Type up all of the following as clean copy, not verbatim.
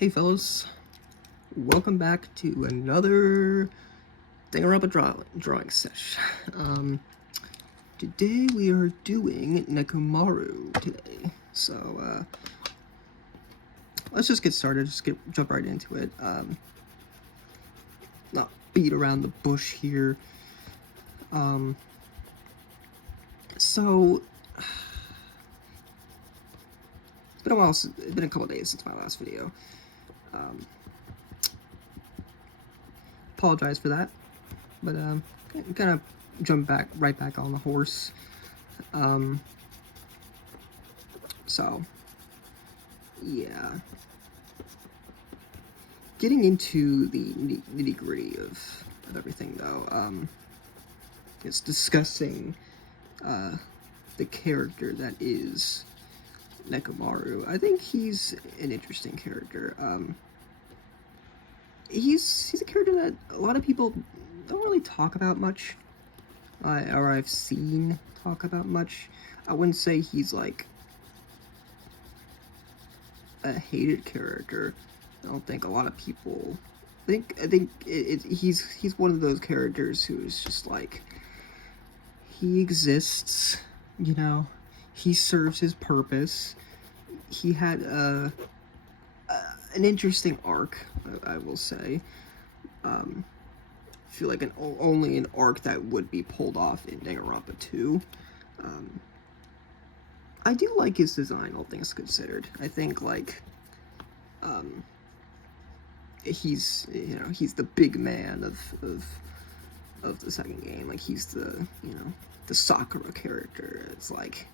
Hey fellas, welcome back to another Danganronpa drawing sesh. Today we are doing Nekomaru today. So, let's just get started, jump right into it. Not beat around the bush here. So, it's been a while, it's been a couple days since my last video. Apologize for that, but kind of jump right back on the horse. So yeah, getting into the nitty gritty of everything though. It's discussing the character that is Nekomaru. I think he's an interesting character. He's a character that a lot of people don't really talk about much, or I've seen talk about much. I wouldn't say he's like a hated character. I don't think a lot of people think. I think he's one of those characters who is just like, he exists, you know. He serves his purpose. He had an interesting arc, I will say. I feel like only an arc that would be pulled off in Danganronpa 2. I do like his design, all things considered. I think like he's the big man of the second game. Like he's the the Sakura character. It's like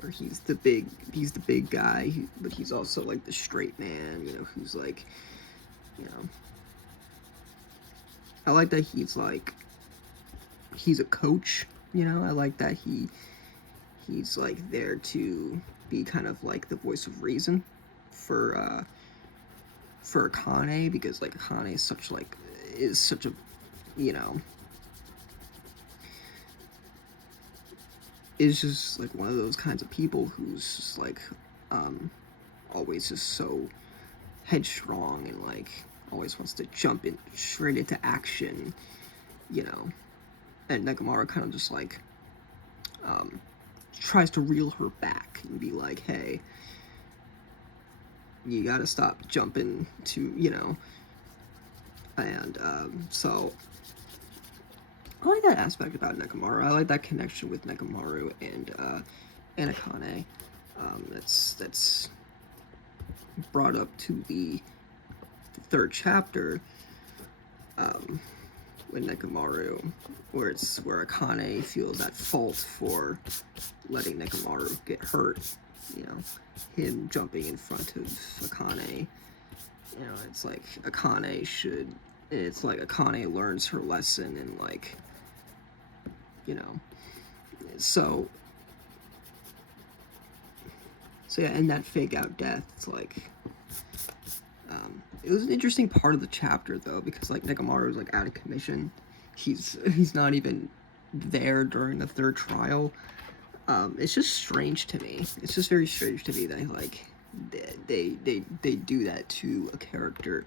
where he's the big guy, but he's also like the straight man. Who's like I like that he's a coach. I like that he's like there to be kind of like the voice of reason for Akane, because like Akane is such a is just like one of those kinds of people who's just like always just so headstrong and like always wants to jump in straight into action, and Nekomaru kind of just like tries to reel her back and be like, hey, you gotta stop jumping to and so I like that aspect about Nekomaru. I like that connection with Nekomaru and Akane. That's brought up to the third chapter, with Nekomaru, where Akane feels at fault for letting Nekomaru get hurt. Him jumping in front of Akane. It's like Akane learns her lesson, and like so yeah, and that fake out death, it's like it was an interesting part of the chapter though, because like Nekomaru is like out of commission. He's not even there during the third trial. It's just strange to me. It's just very strange to me that like they do that to a character.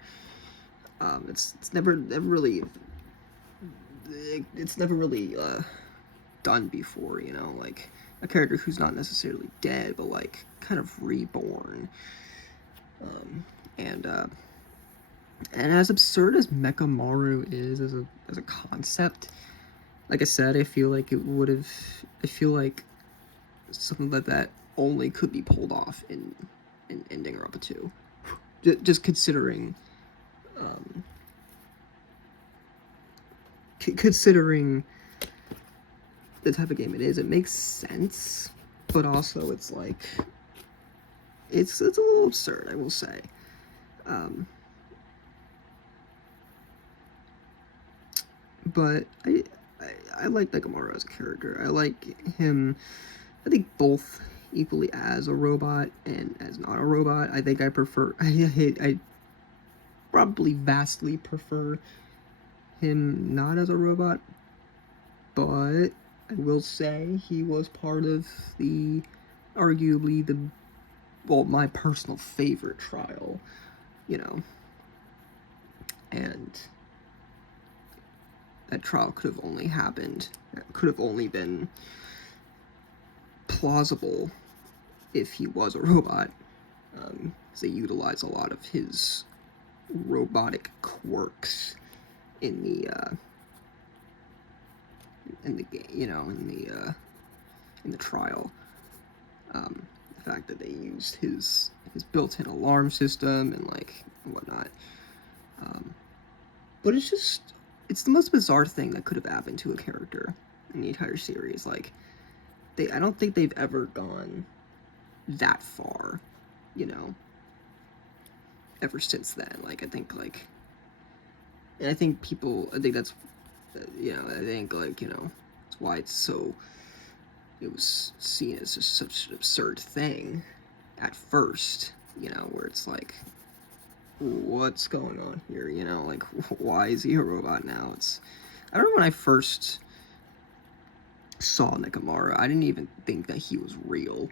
It's never really done before, like a character who's not necessarily dead, but like kind of reborn. And as absurd as Nekomaru is as a concept, like I said, I feel like something that only could be pulled off in Danganronpa 2. Just considering considering the type of game it is, it makes sense, but also it's like it's a little absurd, I will say. But I like Nekomaru as a character. I like him, I think, both equally as a robot and as not a robot. I think I probably vastly prefer him not as a robot, but I will say he was part of the arguably my personal favorite trial, you know, and that trial could have only been plausible if he was a robot, because they utilize a lot of his robotic quirks in the in the trial. The fact that they used his built-in alarm system and like whatnot. But it's the most bizarre thing that could have happened to a character in the entire series. Like, I don't think they've ever gone that far, you know, ever since then. Like, I think people, I think that's, I think, like, that's why it was seen as just such an absurd thing at first, where it's like, what's going on here, like, why is he a robot now? I remember when I first saw Nekomaru, I didn't even think that he was real,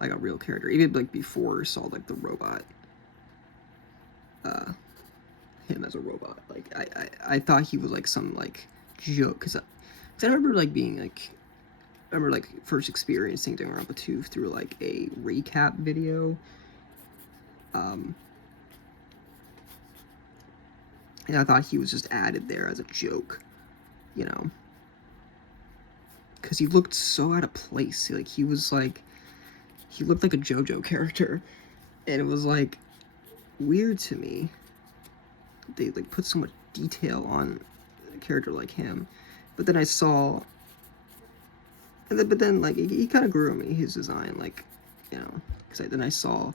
like a real character, even like before I saw like the robot, him as a robot. Like I thought he was like some like joke, because I remember like being like, I remember like first experiencing Danganronpa 2 through like a recap video, and I thought he was just added there as a joke, because he looked so out of place. Like he looked like a JoJo character, and it was like weird to me. They like put so much detail on a character like him, but then I saw, but then like he kind of grew on me, his design, like, because then I saw,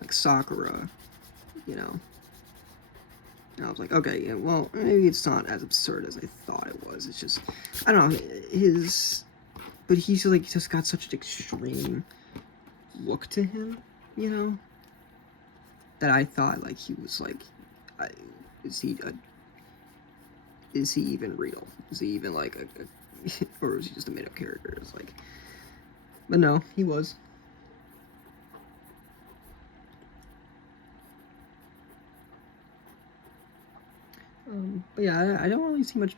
like Sakura, and I was like, okay, yeah, well, maybe it's not as absurd as I thought it was. It's just, I don't know, but he's like just got such an extreme look to him, that I thought like he was like, is he even real? Is he even like or is he just a made up character? It's like, but no, he was. But yeah, I don't really see many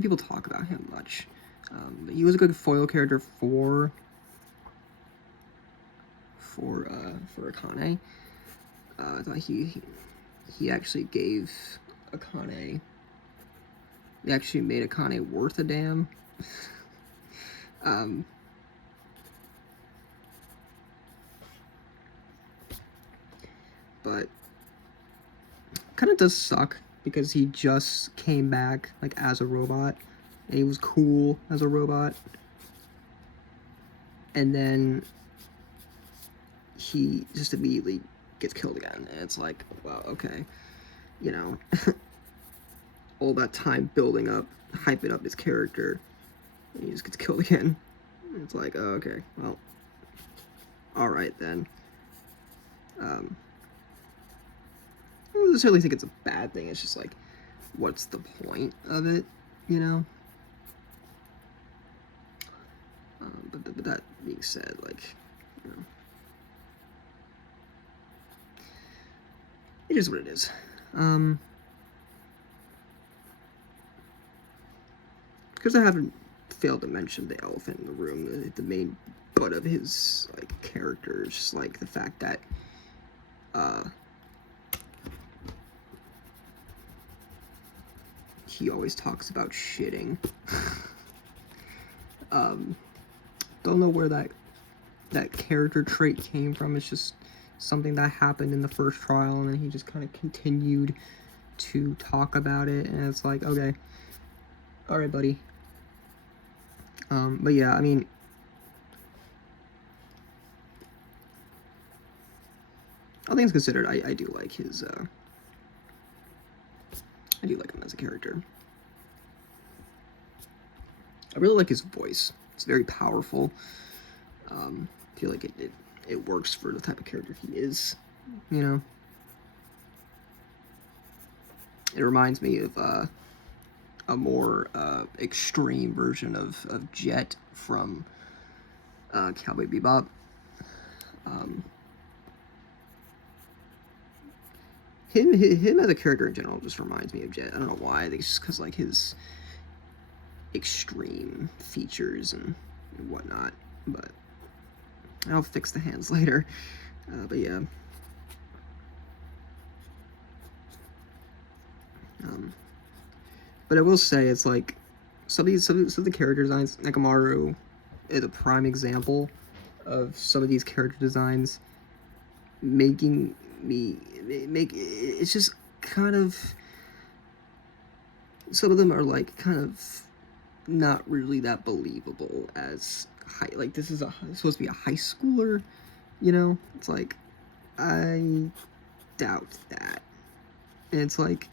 people talk about him much. But he was a good foil character for Akane. I thought he actually gave Akane. He actually made Akane worth a damn. But kind of does suck, because he just came back like as a robot, and he was cool as a robot, and then he just immediately gets killed again, and it's like, well, okay, all that time building up, hyping up his character, and he just gets killed again. It's like, oh, okay, well, all right then. I don't necessarily think it's a bad thing. It's just like, what's the point of it, But that being said, like, it is what it is. Because I haven't failed to mention the elephant in the room, the main butt of his like character is just like the fact that he always talks about shitting. Don't know where that character trait came from. It's just something that happened in the first trial, and then he just kind of continued to talk about it, and it's like, okay, all right, buddy. But yeah, I mean, all things considered, I do like his, I do like him as a character. I really like his voice. It's very powerful. I feel like it works for the type of character he is, It reminds me of a more extreme version of Jet from Cowboy Bebop. Him as a character in general just reminds me of Jet. I don't know why. I think it's just because like his extreme features and whatnot. But I'll fix the hands later. But yeah. But I will say it's like some of the character designs. Nekomaru is a prime example of some of these character designs making me make it's just kind of, some of them are like kind of not really that believable as high, like this is supposed to be a high schooler, you know. It's like I doubt that. And it's like,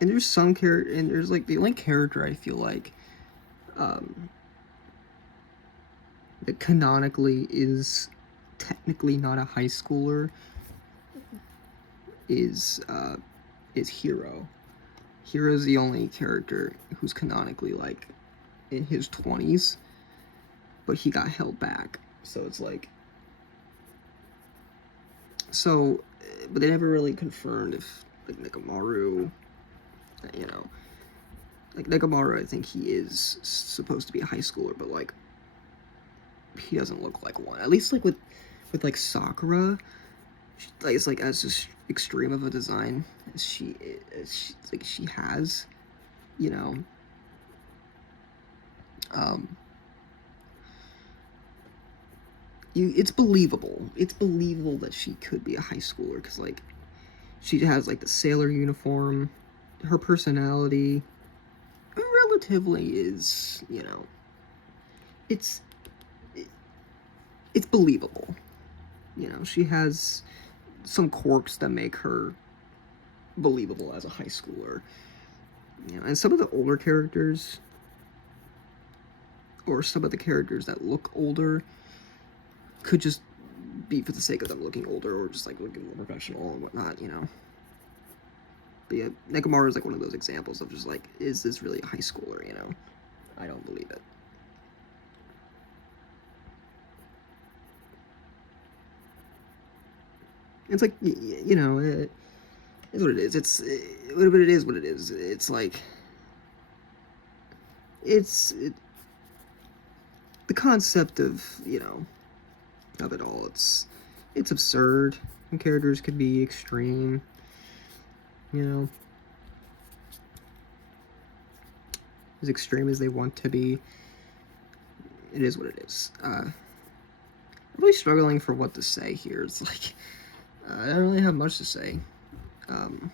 and there's some character, and there's like the only character I feel like that canonically is technically not a high schooler is Hero. Hero's the only character who's canonically like in his 20s, but he got held back. So it's like, so, but they never really confirmed if like Nekomaru, you know, like Nekomaru, I think he is supposed to be a high schooler, but like he doesn't look like one. At least like with like Sakura, like it's like as just extreme of a design as she has, you know. It's believable. It's believable that she could be a high schooler because like she has like the sailor uniform, her personality relatively is, you know, it's believable. You know, she has some quirks that make her believable as a high schooler. You know, and some of the older characters, or some of the characters that look older, could just be for the sake of them looking older, or just like looking more professional and whatnot, you know. But yeah, Nekomaru is like one of those examples of just like, is this really a high schooler, you know? I don't believe it. It's like, you know, it is what it is. It's but it is what it is. It's like, the concept of, you know, of it all. It's absurd. And characters could be extreme, you know, as extreme as they want to be. It is what it is. I'm really struggling for what to say here. It's like, I don't really have much to say. I don't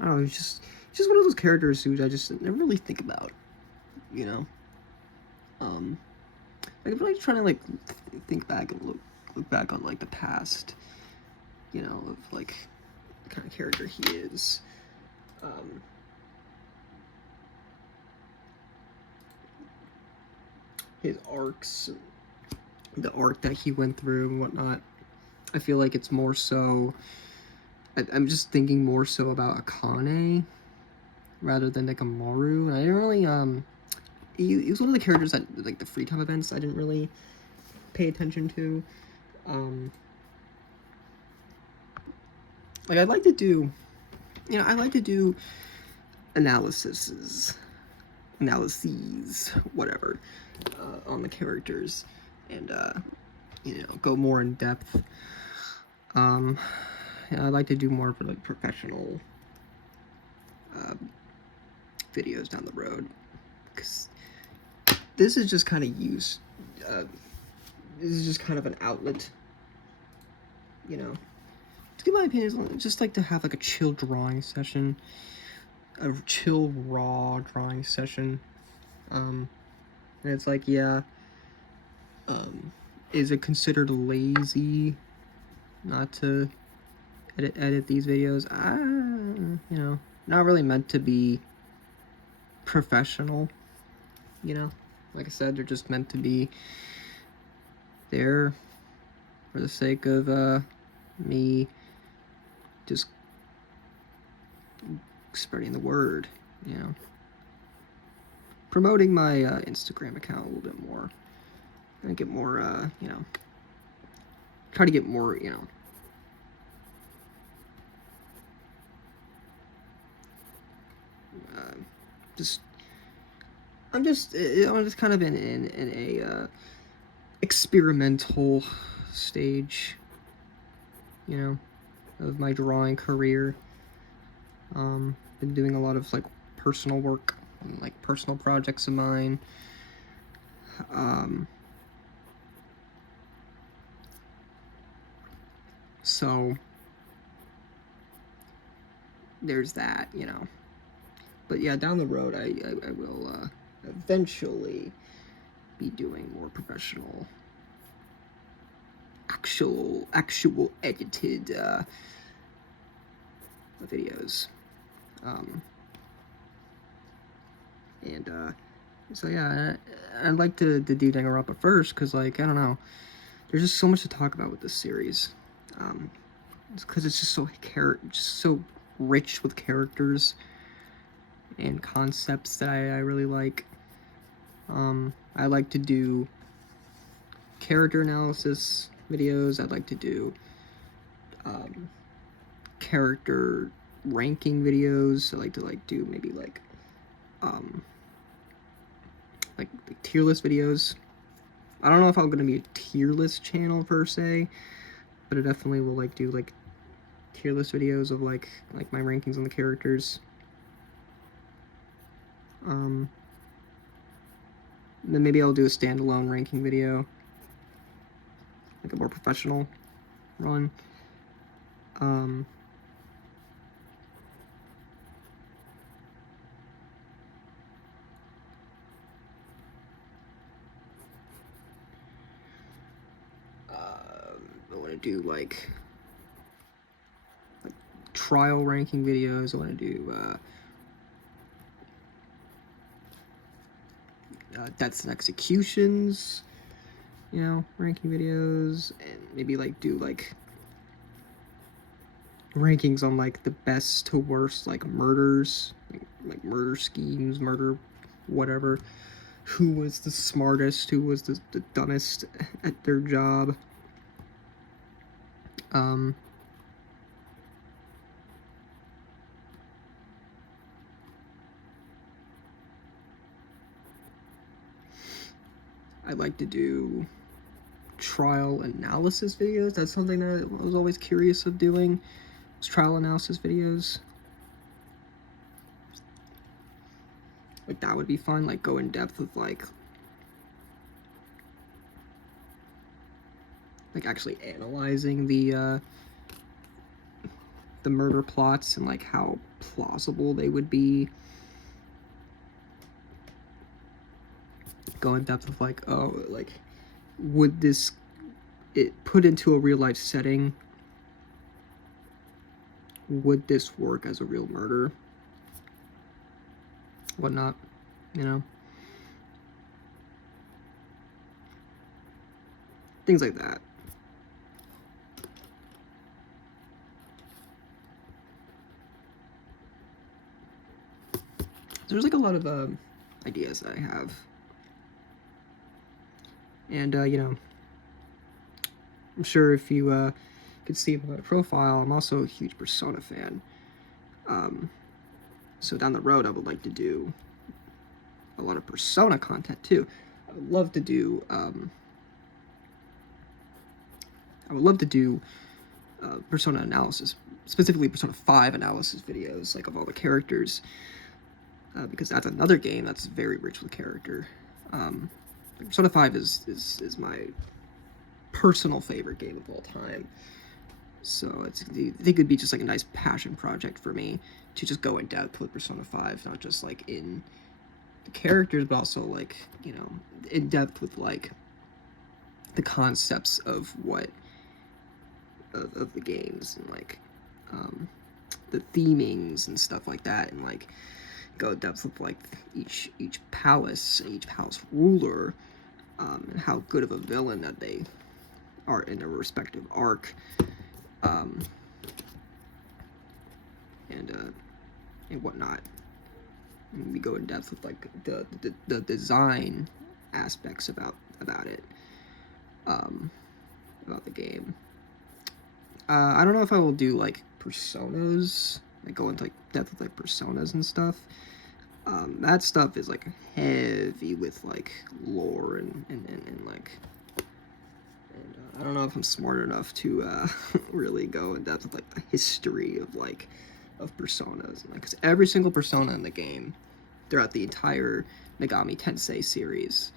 know, it's just one of those characters who I just never really think about, you know. Like I'm really trying to like think back and look back on like the past, you know, of like the kind of character he is. His arcs, the arc that he went through and whatnot. I feel like it's more so. I'm just thinking more so about Akane rather than Nekomaru. And I didn't really he was one of the characters that like the free time events I didn't really pay attention to. Like I'd like to do, you know, I like to do analyses, whatever, on the characters, and you know, go more in depth. Yeah, I'd like to do more for like professional videos down the road, because this is just kind of used. This is just kind of an outlet, you know. To give my opinion, just like to have like a chill drawing session, a chill raw drawing session. And it's like, yeah, is it considered lazy not to edit these videos? You know, not really meant to be professional, you know. Like I said, they're just meant to be there for the sake of me just spreading the word, you know, promoting my Instagram account a little bit more, and get more, you know, try to get more, you know, just I'm just kind of in a experimental stage, you know, of my drawing career. Been doing a lot of like personal work, and, like personal projects of mine. So there's that, you know. But yeah, down the road, I will eventually be doing more professional, actual edited videos. So yeah, I'd like to do Danganronpa first, because, like, I don't know, there's just so much to talk about with this series. Because it's just so rich with characters and concepts that I really like. I like to do character analysis videos. I'd like to do character ranking videos. I like to do maybe like tier list videos. I don't know if I'm gonna be a tier list channel per se, but I definitely will do like tier list videos of like my rankings on the characters. Then maybe I'll do a standalone ranking video, like a more professional run. I want to do like trial ranking videos. I want to do deaths and executions, you know, ranking videos, and maybe do rankings on the best to worst murders, like murder schemes, murder whatever. Who was the smartest, who was the dumbest at their job. I like to do trial analysis videos. That's something that I was always curious of doing, was trial analysis videos. Like, that would be fun, like, go in depth with like actually analyzing the murder plots and like how plausible they would be. Go in depth with like, oh, like, would this, it put into a real life setting, would this work as a real murder? Whatnot, you know? Things like that. There's like a lot of ideas that I have. And, you know, I'm sure if you could see my profile, I'm also a huge Persona fan. So down the road, I would like to do a lot of Persona content too. I would love to do Persona analysis, specifically Persona 5 analysis videos, like of all the characters, because that's another game that's very rich with character. Persona 5 is my personal favorite game of all time. So I think it would be just like a nice passion project for me to just go in depth with Persona 5, not just like in the characters, but also like, you know, in depth with like the concepts of what of the games, and like the themings and stuff like that, and like go in depth with like each palace ruler, and how good of a villain that they are in their respective arc. and whatnot. And we go in depth with like the design aspects about it, about the game. I don't know if I will do like personas, like go into like depth with like personas and stuff. That stuff is like heavy with like lore and like, and I don't know if I'm smart enough to really go in depth with like the history of like of personas, because every single persona in the game throughout the entire Megami Tensei series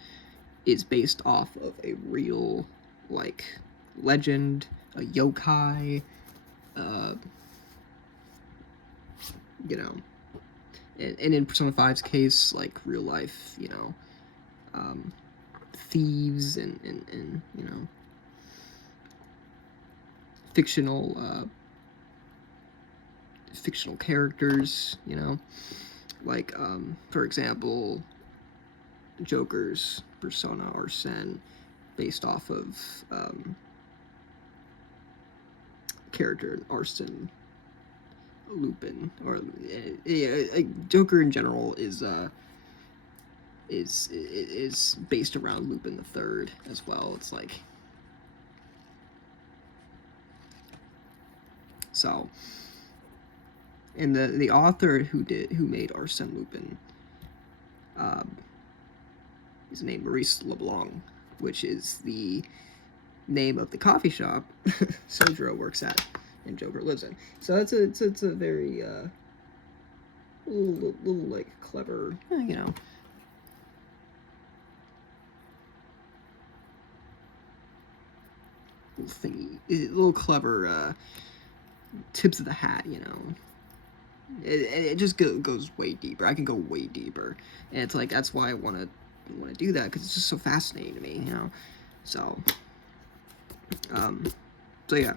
is based off of a real like legend, a yokai, you know, and in Persona 5's case, like real life, you know, thieves and you know, fictional characters, you know, like for example, Joker's persona Arsene, based off of character Arsene Lupin, or Joker in general is based around Lupin the Third as well. It's like, so, and the author who made Arsene Lupin, is named Maurice LeBlanc, which is the name of the coffee shop Sojiro works at and Joker lives in. So it's a very little like clever, you know, little clever tips of the hat, you know. It just goes way deeper. I can go way deeper, and it's like that's why I want to do that, because it's just so fascinating to me, you know. So so yeah,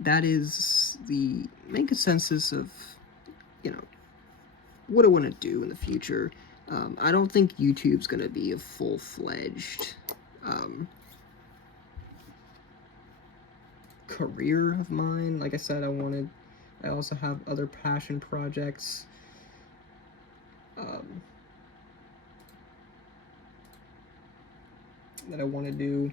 that is the main consensus of, you know, what I want to do in the future. I don't think YouTube's gonna be a full-fledged career of mine. Like I said, I also have other passion projects. That I want to do.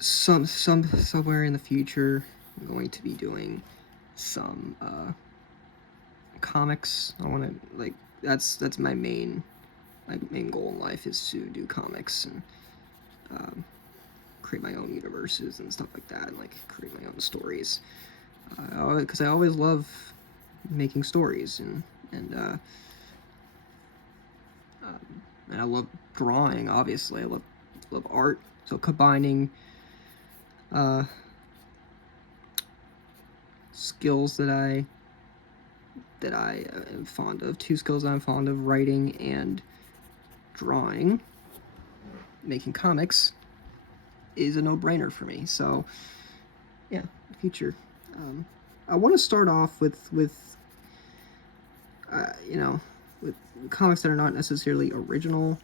Somewhere in the future, I'm going to be doing some comics. I want to, like, that's my main goal in life, is to do comics and create my own universes and stuff like that, and like create my own stories. Because I always love making stories, and I love drawing. Obviously, I love art. So combining skills that I am fond of, two skills I'm fond of: writing and drawing. Making comics is a no-brainer for me. So yeah, the future. I want to start off with you know, with comics that are not necessarily original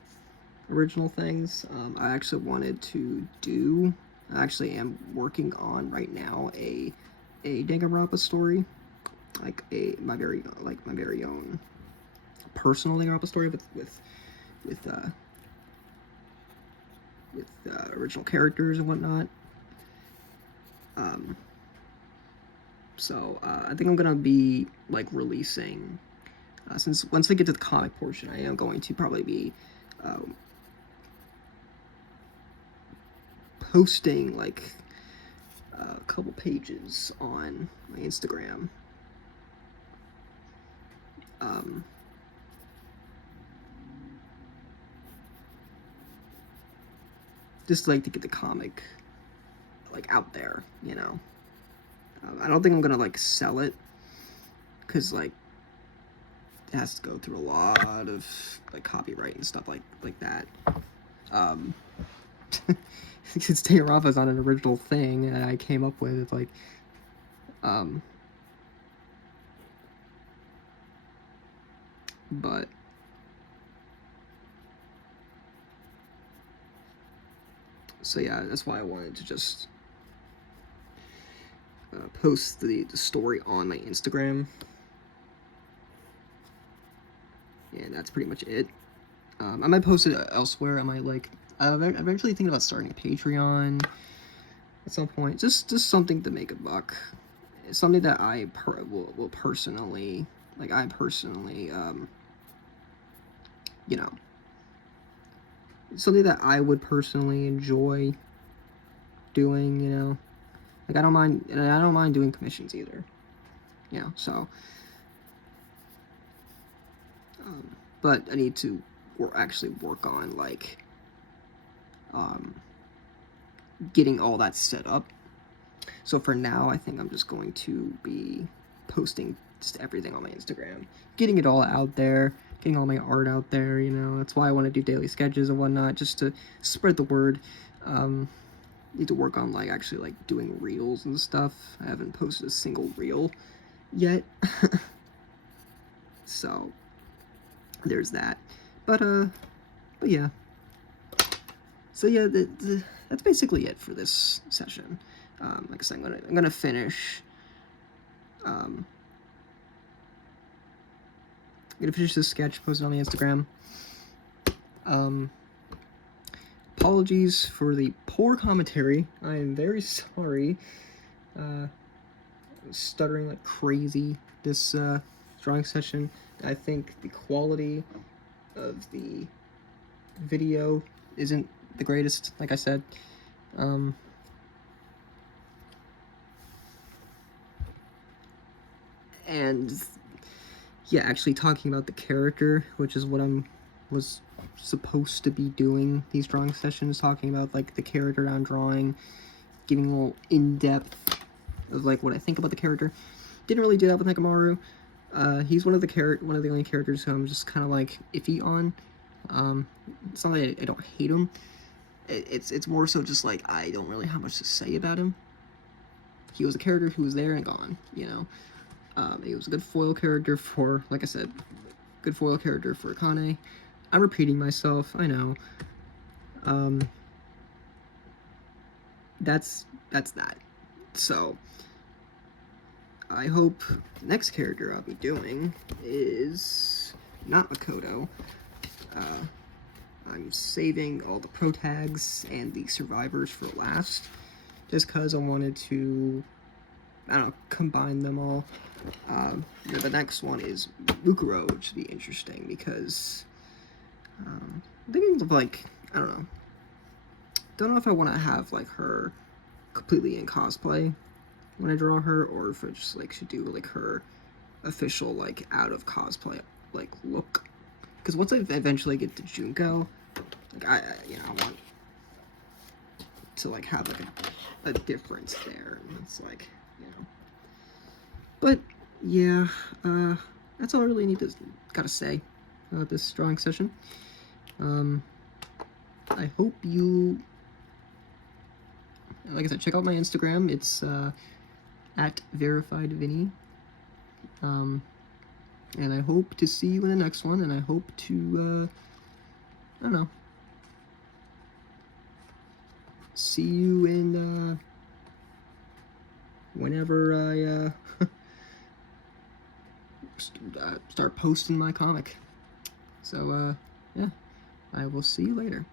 things. I actually wanted to do. I actually am working on right now a Danganronpa story, like my very own personal Danganronpa story with original characters and whatnot. So I think I'm gonna be like releasing, since once I get to the comic portion, I am going to probably be posting like a couple pages on my Instagram. Just like to get the comic like out there, you know. I don't think I'm gonna like sell it, because like it has to go through a lot of like copyright and stuff like that. Since Danganronpa is not an original thing that I came up with, it's like but So yeah, that's why I wanted to just post the story on my Instagram. And that's pretty much it. I might post it elsewhere. I might like. I'm eventually thinking about starting a Patreon at some point. Just something to make a buck. It's something that I will personally, like, you know, something that I would personally enjoy doing. You know, like I don't mind doing commissions either. You know, so. But I need to actually work on like getting all that set up. So for now, I think I'm just going to be posting just everything on my Instagram, getting it all out there, getting all my art out there. You know, that's why I want to do daily sketches and whatnot, just to spread the word. Need to work on like actually like doing reels and stuff. I haven't posted a single reel yet. So there's that. But yeah. So yeah, that's basically it for this session. Like I said, I'm gonna finish. I'm gonna finish this sketch, post it on the Instagram. Apologies for the poor commentary. I am very sorry. I was stuttering like crazy this drawing session. I think the quality of the video isn't the greatest, like I said. And yeah, actually talking about the character, which is what was supposed to be doing these drawing sessions, talking about like the character I'm drawing, giving a little in-depth of like what I think about the character. Didn't really do that with Nekomaru. He's one of the only characters who I'm just kind of like iffy on. It's not that I don't hate him. It's more so just like I don't really have much to say about him. He was a character who was there and gone, you know. He was a good foil character for, like I said, good foil character for Akane. I'm repeating myself, I know. That's that. So, I hope the next character I'll be doing is not Makoto. I'm saving all the pro tags and the survivors for last, just because I wanted to, I don't know, combine them all. The next one is Mukuro, which should be interesting because I'm thinking of like, I don't know if I want to have like her completely in cosplay when I draw her, or if I just like should do like her official like out of cosplay like look. Because once I eventually get to Junko, like I want to like have like a difference there. And it's like, you know. But yeah, that's all I really gotta say about this drawing session. I hope you, like I said, check out my Instagram. It's at verifiedvinny. And I hope to see you in the next one, and I hope to, I don't know, see you in, whenever I, start posting my comic. So, yeah, I will see you later.